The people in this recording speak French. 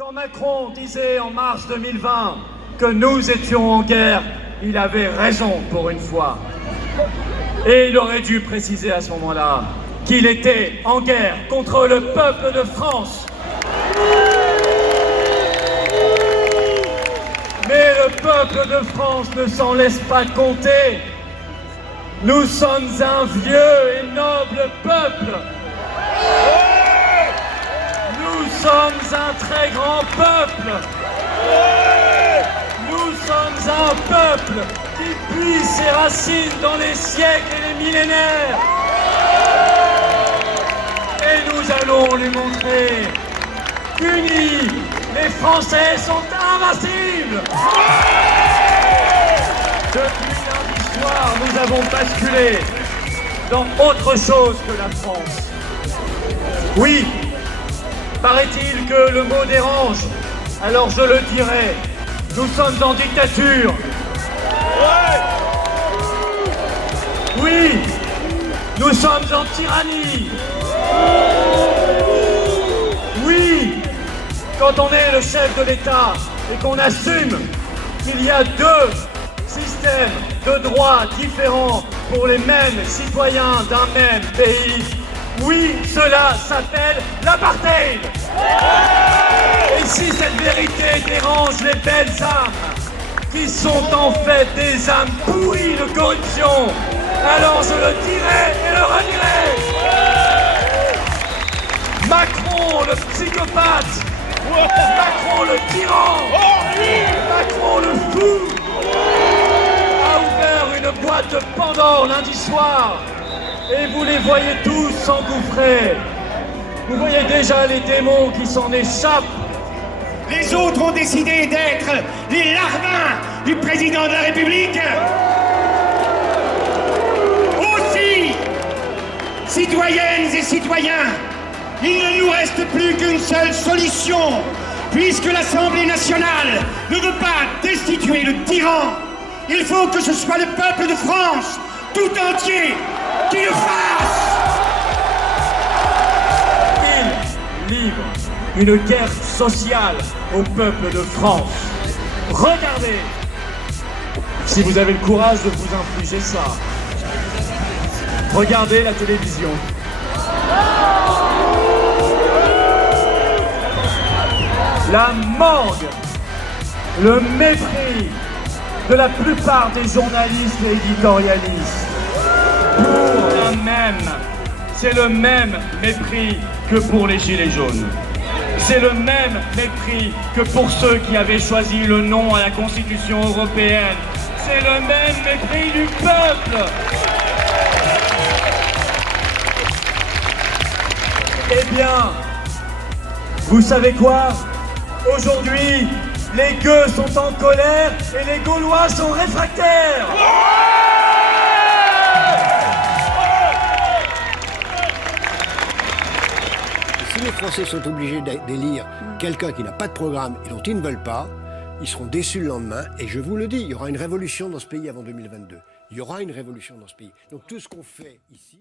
Quand Macron disait en mars 2020 que nous étions en guerre, il avait raison pour une fois. Et il aurait dû préciser à ce moment-là qu'il était en guerre contre le peuple de France. Mais le peuple de France ne s'en laisse pas compter. Nous sommes un vieux et noble peuple. Nous sommes un très grand peuple. Nous sommes un peuple qui puise ses racines dans les siècles et les millénaires. Et nous allons lui montrer qu'unis, les Français sont invincibles. Depuis lundi soir, nous avons basculé dans autre chose que la France. Oui, paraît-il que le mot dérange, alors je le dirai. Nous sommes en dictature. Oui, nous sommes en tyrannie. Oui, quand on est le chef de l'État et qu'on assume qu'il y a deux systèmes de droits différents pour les mêmes citoyens d'un même pays, oui, cela s'appelle l'apartheid. Et si cette vérité dérange les belles âmes, qui sont en fait des âmes pourries de corruption, alors je le dirai et le redirai. Macron le psychopathe, Macron le tyran, Macron le fou, a ouvert une boîte de Pandore lundi soir. Et vous les voyez tous s'engouffrer. Vous voyez déjà les démons qui s'en échappent. Les autres ont décidé d'être les larbins du président de la République. Aussi, citoyennes et citoyens, il ne nous reste plus qu'une seule solution, puisque l'Assemblée nationale ne veut pas destituer le tyran. Il faut que ce soit le peuple de France, tout entier, qui le fasse. Il livre une guerre sociale au peuple de France. Regardez, si vous avez le courage de vous infliger ça. Regardez la télévision. La morgue, le mépris de la plupart des journalistes et éditorialistes. Pour un même, c'est le même mépris que pour les Gilets jaunes. C'est le même mépris que pour ceux qui avaient choisi le non à la Constitution européenne. C'est le même mépris du peuple. Eh bien, vous savez quoi? Aujourd'hui, les gueux sont en colère et les Gaulois sont réfractaires. Si les Français sont obligés d'élire quelqu'un qui n'a pas de programme et dont ils ne veulent pas, ils seront déçus le lendemain. Et je vous le dis, il y aura une révolution dans ce pays avant 2022. Il y aura une révolution dans ce pays. Donc tout ce qu'on fait ici...